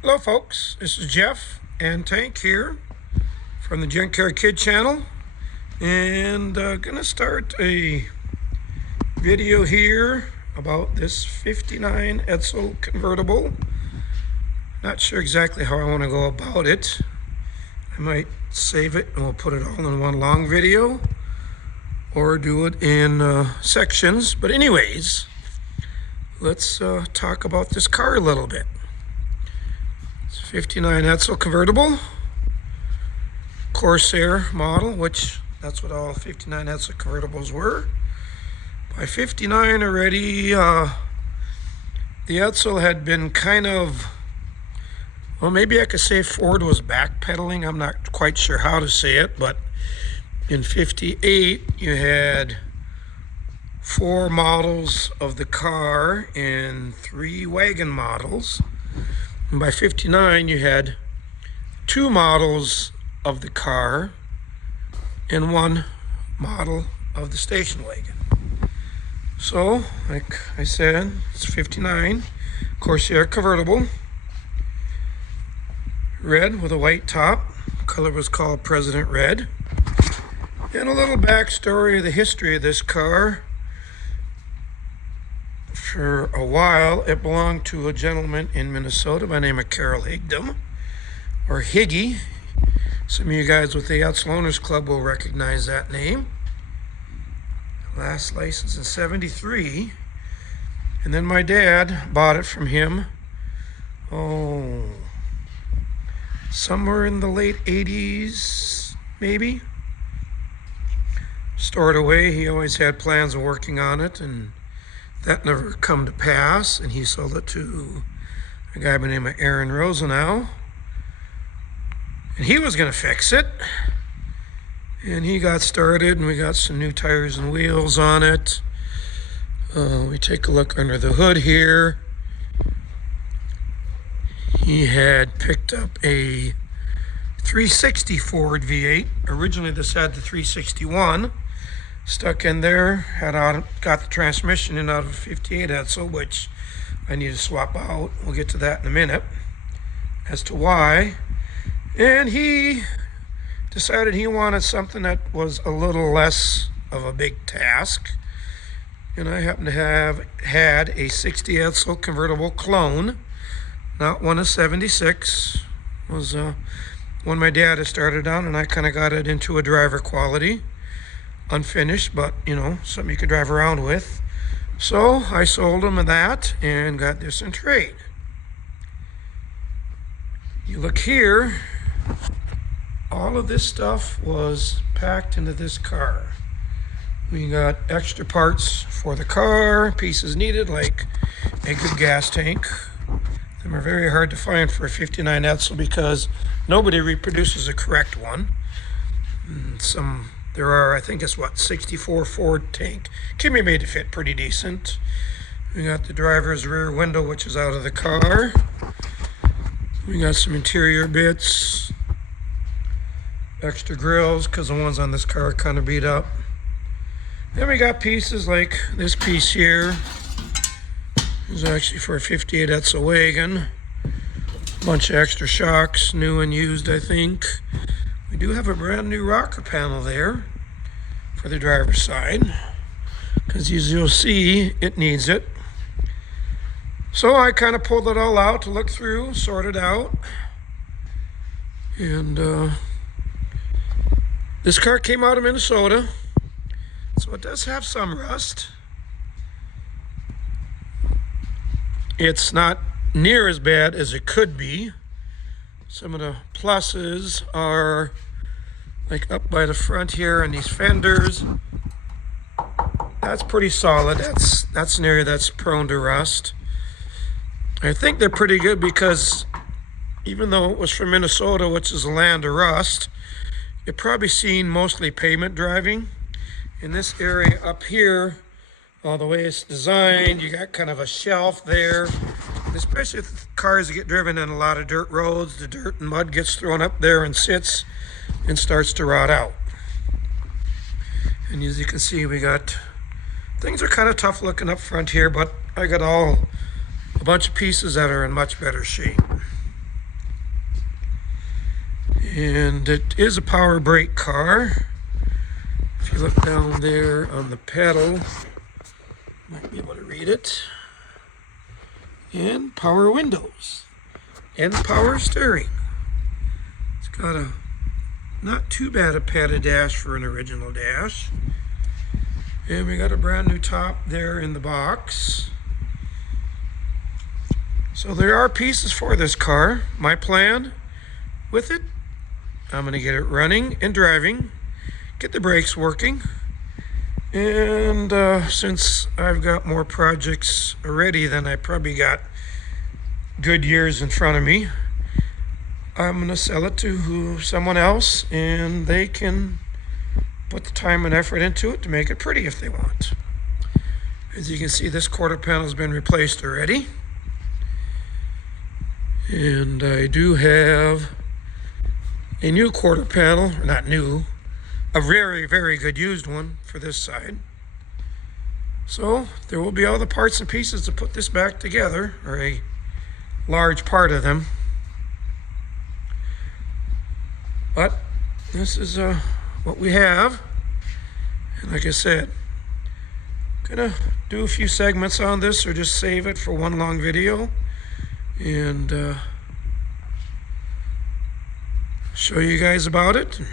Hello folks, this is Jeff and Tank here from the Junkyard Kid channel, and gonna start a video here about this 59 Edsel convertible. Not sure exactly how I want to go about it. I might save it and we'll put it all in one long video or do it in sections, but anyways, let's talk about this car a little bit. 59 Edsel convertible, Corsair model, which that's what all 59 Edsel convertibles were. By 59 already, the Edsel had been kind of, well, maybe I could say Ford was backpedaling. I'm not quite sure how to say it, but in 58 you had 4 models of the car and 3 wagon models. And by 59, you had 2 models of the car and 1 model of the station wagon. So, like I said, it's 59 Corsair convertible, red with a white top. The color was called President Red. And a little backstory of the history of this car. For a while, it belonged to a gentleman in Minnesota by the name of Carol Higdom, or Higgy. Some of you guys with the Edsel Owners Club will recognize that name. Last license in 73. And then my dad bought it from him, somewhere in the late 80s, maybe. Stored away. He always had plans of working on it, and that never come to pass, and he sold it to a guy by the name of Aaron Rosenau. And he was going to fix it. And he got started, and we got some new tires and wheels on it. We take a look under the hood here. He had picked up a 360 Ford V8. Originally, this had the 361. Stuck in there, got the transmission in out of a 58 Edsel, which I need to swap out. We'll get to that in a minute as to why. And he decided he wanted something that was a little less of a big task. And I happen to have had a 60 Edsel convertible clone, not one of 76. It was one my dad had started on, and I kind of got it into a driver quality. Unfinished, but you know, something you could drive around with. So I sold him that and got this in trade. You look here, all of this stuff was packed into this car. We got extra parts for the car, pieces needed like a good gas tank. Them are very hard to find for a 59 Edsel because nobody reproduces a correct one. There are, I think it's 64 Ford tank. Can be made to fit pretty decent. We got the driver's rear window, which is out of the car. We got some interior bits, extra grills, because the ones on this car are kind of beat up. Then we got pieces like this piece here. This is actually for a 58 Edsel wagon. A bunch of extra shocks, new and used, I think. We do have a brand new rocker panel there for the driver's side, because as you'll see, it needs it. So I kind of pulled it all out to look through, sort it out. And this car came out of Minnesota, so it does have some rust. It's not near as bad as it could be. Some of the pluses are like up by the front here and these fenders. That's pretty solid. That's an area that's prone to rust. I think they're pretty good because even though it was from Minnesota, which is a land of rust, you've probably seen mostly pavement driving. In this area up here, the way it's designed, you got kind of a shelf there. Especially if cars get driven in a lot of dirt roads, the dirt and mud gets thrown up there and sits and starts to rot out. And as you can see, things are kind of tough looking up front here, but I got a bunch of pieces that are in much better shape. And it is a power brake car. If you look down there on the pedal, you might be able to read it. And power windows. And power steering. It's got a not too bad a padded dash for an original dash. And we got a brand new top there in the box. So there are pieces for this car. My plan with it, I'm going to get it running and driving, get the brakes working, and since I've got more projects already than I probably got good years in front of me, I'm going to sell it to someone else, and they can put the time and effort into it to make it pretty if they want. As you can see, this quarter panel has been replaced already. And I do have a new quarter panel, not new, a very, very good used one for this side. So there will be all the parts and pieces to put this back together, or a large part of them. But this is what we have. And like I said, gonna do a few segments on this or just save it for one long video and show you guys about it and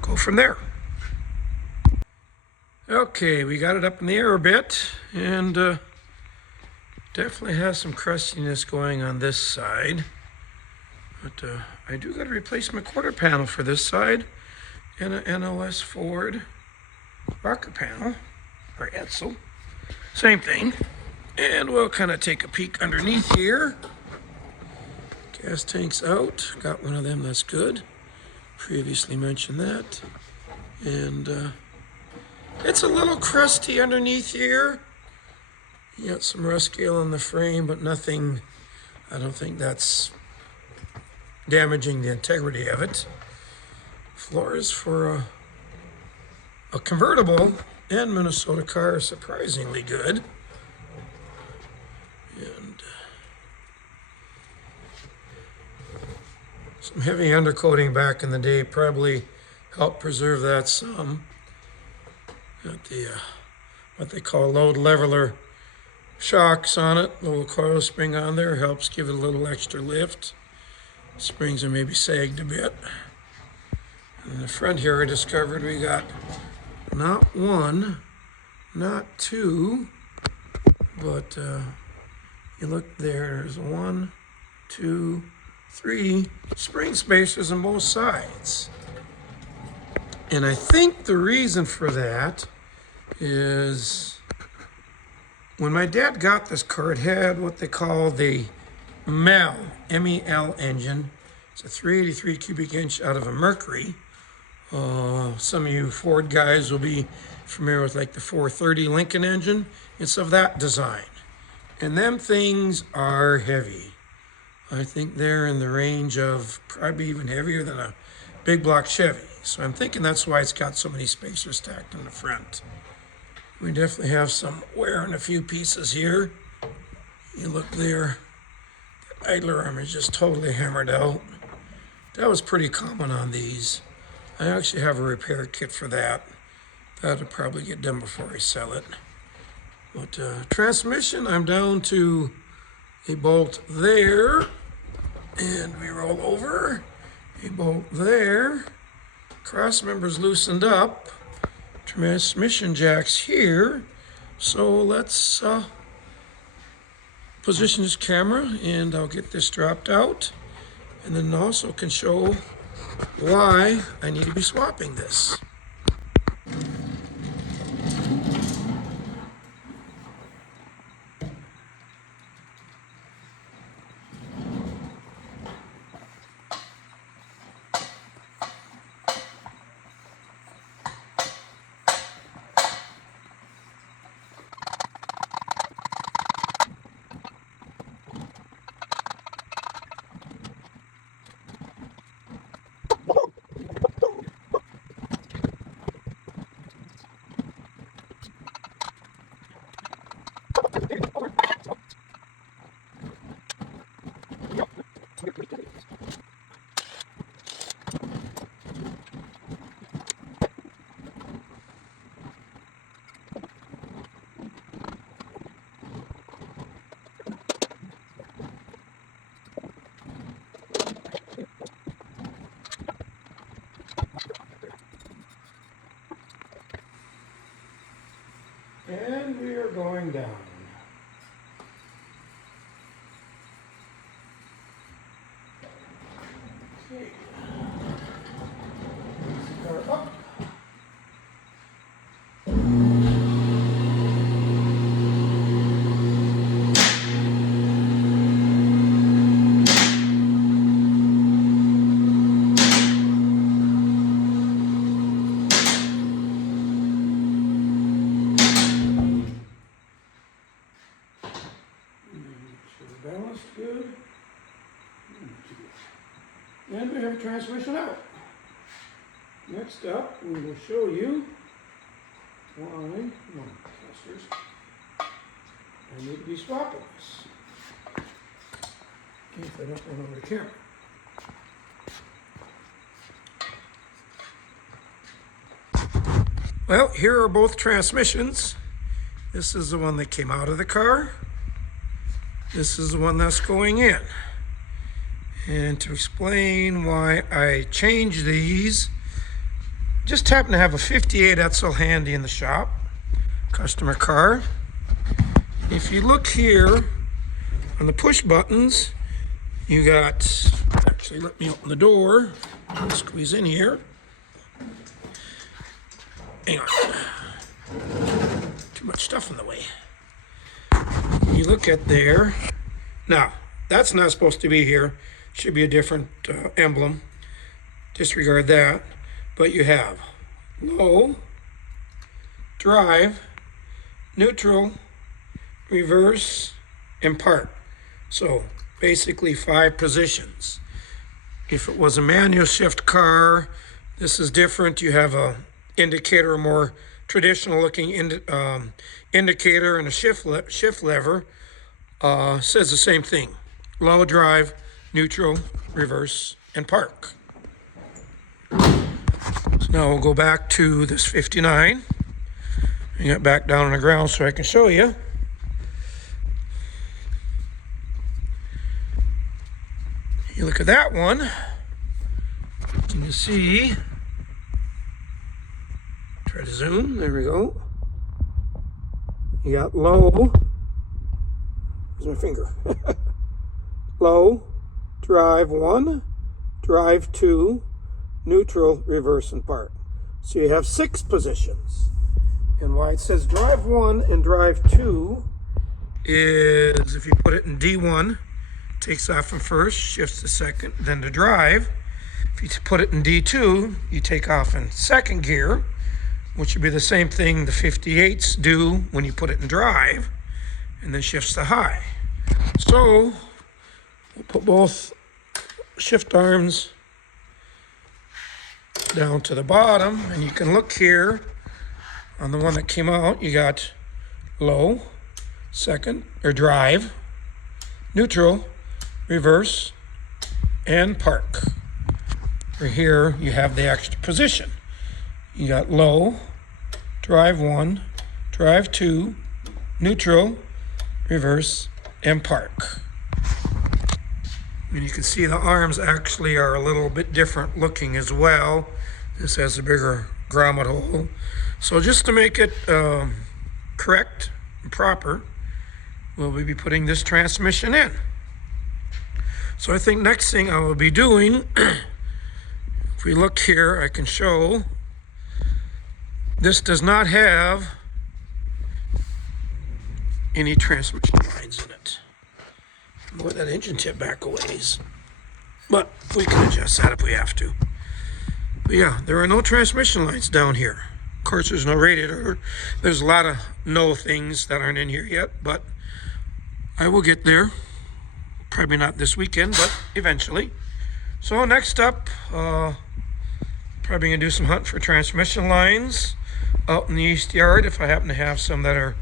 go from there. Okay, we got it up in the air a bit, and definitely has some crustiness going on this side. But I do got to replace my quarter panel for this side and an NOS Ford rocker panel, or Edsel. Same thing. And we'll kind of take a peek underneath here. Gas tank's out. Got one of them, that's good. Previously mentioned that. And it's a little crusty underneath here. You got some rust scale on the frame, but nothing, I don't think that's damaging the integrity of it. Floors for a convertible and Minnesota car are surprisingly good. And some heavy undercoating back in the day probably helped preserve that some. Got the what they call load leveler shocks on it. Little coil spring on there helps give it a little extra lift. Springs are maybe sagged a bit. In the front here, I discovered we got not one, not two, but you look there, there's 1, 2, 3 spring spacers on both sides. And I think the reason for that is when my dad got this car, it had what they call the MEL, M-E-L engine. It's a 383 cubic inch out of a Mercury. Some of you Ford guys will be familiar with like the 430 Lincoln engine. It's of that design. And them things are heavy. I think they're in the range of probably even heavier than a big block Chevy. So I'm thinking that's why it's got so many spacers stacked in the front. We definitely have some wear on a few pieces here. You look there, the idler arm is just totally hammered out. That was pretty common on these. I actually have a repair kit for that. That'll probably get done before I sell it. But transmission, I'm down to a bolt there, and we roll over. A bolt there. Cross members loosened up. Transmission jacks here. So let's position this camera, and I'll get this dropped out, and then also can show why I need to be swapping this. going down. Okay. Car up. Balanced good. And we have a transmission out. Next up, we will show you why, come on, casters, I need to be swapping this. If I don't run over the camera. Well, here are both transmissions. This is the one that came out of the car. This is the one that's going in. And to explain why I changed these, just happen to have a 58 Edsel handy in the shop, customer car. If you look here on the push buttons, you got, actually let me open the door, squeeze in here. Hang on, too much stuff in the way. You look at there, now that's not supposed to be here, should be a different emblem, disregard that, but you have low, drive, neutral, reverse, and park. So basically 5 positions. If it was a manual shift car, this is different. You have a indicator, a more traditional looking indicator, and a shift lever. Says the same thing: low, drive, neutral, reverse, and park. So now we'll go back to this 59 and get back down on the ground so I can show you. You look at that one, and you see, try to zoom, there we go. You got low, where's my finger? Low, drive 1, drive 2, neutral, reverse, and park. So you have 6 positions. And why it says drive 1 and drive 2 is if you put it in D1, takes off from first, shifts to second, then to drive. If you put it in D2, you take off in second gear, which would be the same thing the 58s do when you put it in drive, and then shifts to high. So we'll put both shift arms down to the bottom, and you can look here on the one that came out, you got low, second, or drive, neutral, reverse, and park. For here, you have the extra position. You got low, drive 1, drive 2, neutral, reverse, and park. And you can see the arms actually are a little bit different looking as well. This has a bigger grommet hole. So just to make it correct and proper, we'll be putting this transmission in. So I think next thing I will be doing, if we look here, I can show this does not have any transmission lines in it. Move that engine tip back a ways, but we can adjust that if we have to. But yeah, there are no transmission lines down here. Of course, there's no radiator. There's a lot of no things that aren't in here yet, but I will get there. Probably not this weekend, but eventually. So next up, probably gonna do some hunting for transmission lines out in the east yard if I happen to have some that are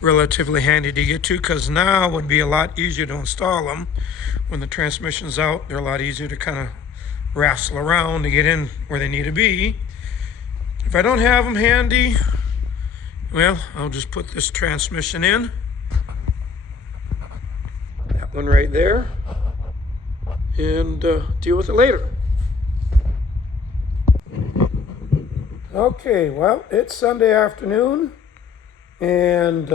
relatively handy to get to, because now would be a lot easier to install them. When the transmission's out, they're a lot easier to kind of wrestle around to get in where they need to be. If I don't have them handy, well, I'll just put this transmission in. That one right there. And deal with it later. Okay, well, it's Sunday afternoon, and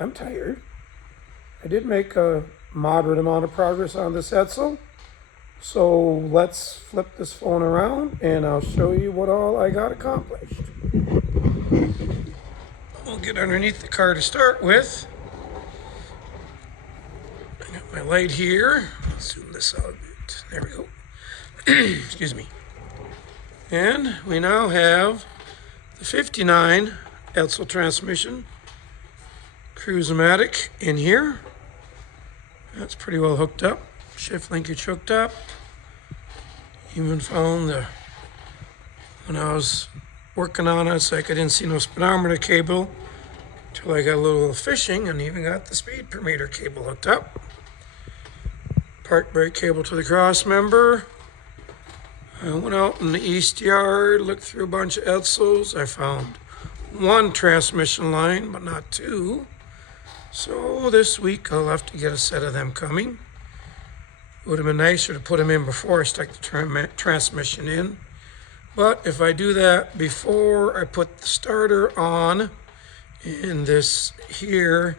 I'm tired. I did make a moderate amount of progress on this Edsel. So let's flip this phone around and I'll show you what all I got accomplished. We'll get underneath the car to start with. I got my light here. I'll zoom this out a bit. There we go. Excuse me. And we now have the 59 Edsel transmission, Cruise-O-Matic in here. That's pretty well hooked up. Shift linkage hooked up. Even found when I was working on it, it's like I didn't see no speedometer cable until I got a little fishing, and even got the speed per meter cable hooked up. Park brake cable to the cross member. I went out in the east yard, looked through a bunch of Edsels. I found one transmission line, but not two. So this week I'll have to get a set of them coming. It would have been nicer to put them in before I stuck the transmission in. But if I do that before I put the starter on, and this here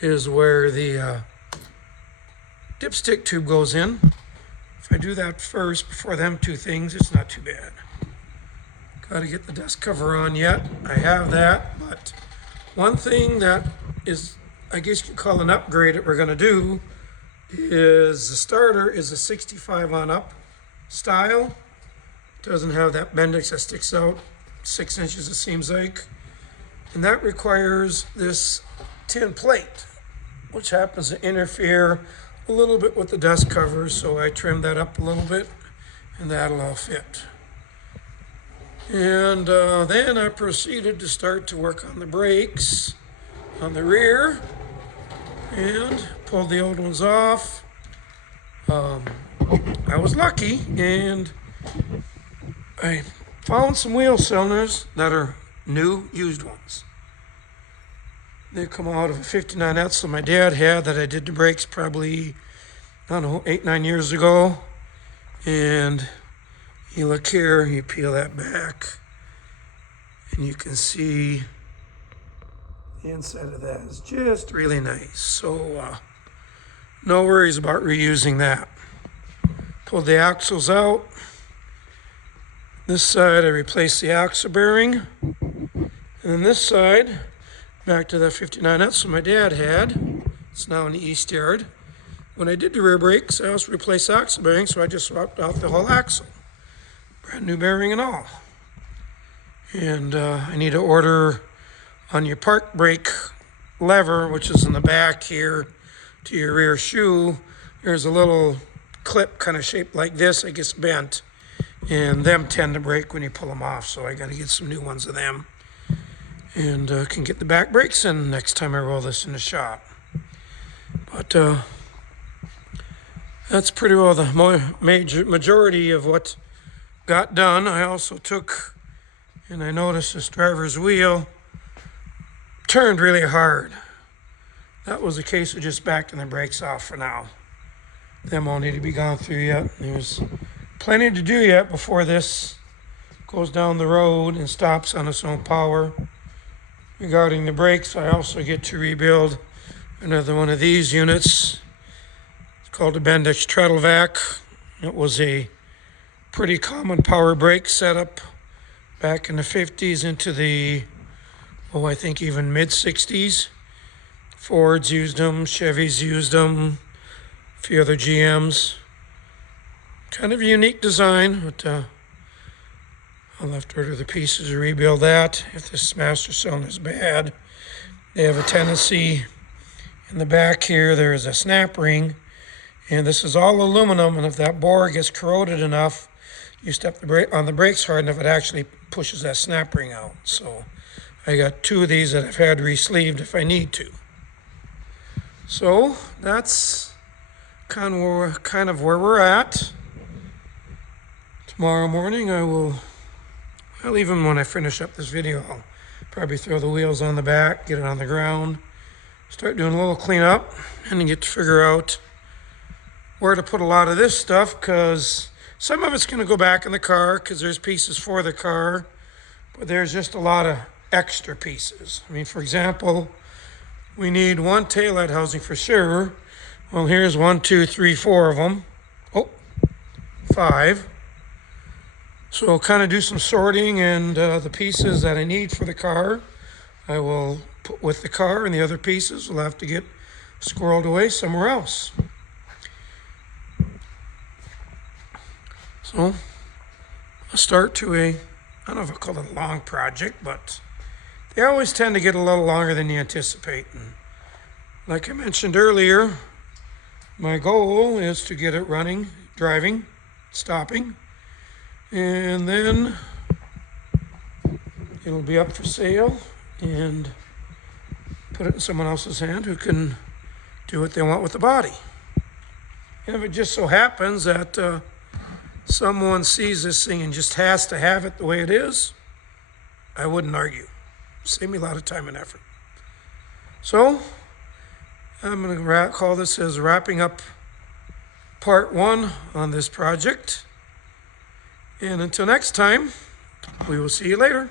is where the dipstick tube goes in. If I do that first before them two things, it's not too bad. Got to get the dust cover on yet. I have that, but one thing that is, I guess you could call an upgrade that we're going to do is the starter is a 65 on up style. Doesn't have that Bendix that sticks out 6 inches, it seems like. And that requires this tin plate, which happens to interfere a little bit with the dust cover. So I trimmed that up a little bit and that'll all fit. And then I proceeded to start to work on the brakes on the rear and pulled the old ones off. I was lucky and I found some wheel cylinders that are new, used ones. They come out of a 59 Edsel my dad had that I did the brakes probably, I don't know, 8-9 years ago. And you look here, you peel that back, and you can see the inside of that is just really nice. So no worries about reusing that. Pulled the axles out. This side I replaced the axle bearing. And then this side, back to the 59 Edsel my dad had. It's now in the east yard. When I did the rear brakes, I also replaced the axle bearing, so I just swapped out the whole axle. Brand new bearing and all. And I need to order on your park brake lever, which is in the back here to your rear shoe. There's a little clip kind of shaped like this. It gets bent, and them tend to break when you pull them off. So I got to get some new ones of them, and can get the back brakes in next time I roll this in the shop. But that's pretty well the majority of what got done. I also took, and I noticed this driver's wheel turned really hard. That was a case of just backing the brakes off for now. Them all need to be gone through yet. There's plenty to do yet before this goes down the road and stops on its own power. Regarding the brakes, I also get to rebuild another one of these units. It's called the Bendix Treadle Vac. It was a pretty common power brake setup back in the 50s into the, I think even mid-60s. Fords used them, Chevys used them, a few other GMs. Kind of a unique design, but I'll have to order the pieces to rebuild that. If this master cylinder is bad, they have a tendency in the back here, there is a snap ring, and this is all aluminum, and if that bore gets corroded enough, you step on the brakes hard enough, it actually pushes that snap ring out. So I got 2 of these that I've had re-sleeved if I need to. So that's kind of where we're at. Tomorrow morning well, even when I finish up this video, I'll probably throw the wheels on the back, get it on the ground, start doing a little cleanup, and then get to figure out where to put a lot of this stuff, because some of it's going to go back in the car because there's pieces for the car, but there's just a lot of extra pieces. I mean, for example, We need one taillight housing for sure. Well, here's 1, 2, 3, 4 of them. Oh, 5. So I'll kind of do some sorting, and the pieces that I need for the car, I will put with the car, and the other pieces will have to get squirreled away somewhere else. So I'll start to I don't know if I'll call it a long project, but they always tend to get a little longer than you anticipate. And like I mentioned earlier, my goal is to get it running, driving, stopping, and then it'll be up for sale and put it in someone else's hand who can do what they want with the body. And if it just so happens that someone sees this thing and just has to have it the way it is, I wouldn't argue. Save me a lot of time and effort. So I'm going to call this as wrapping up part 1 on this project. And until next time, we will see you later.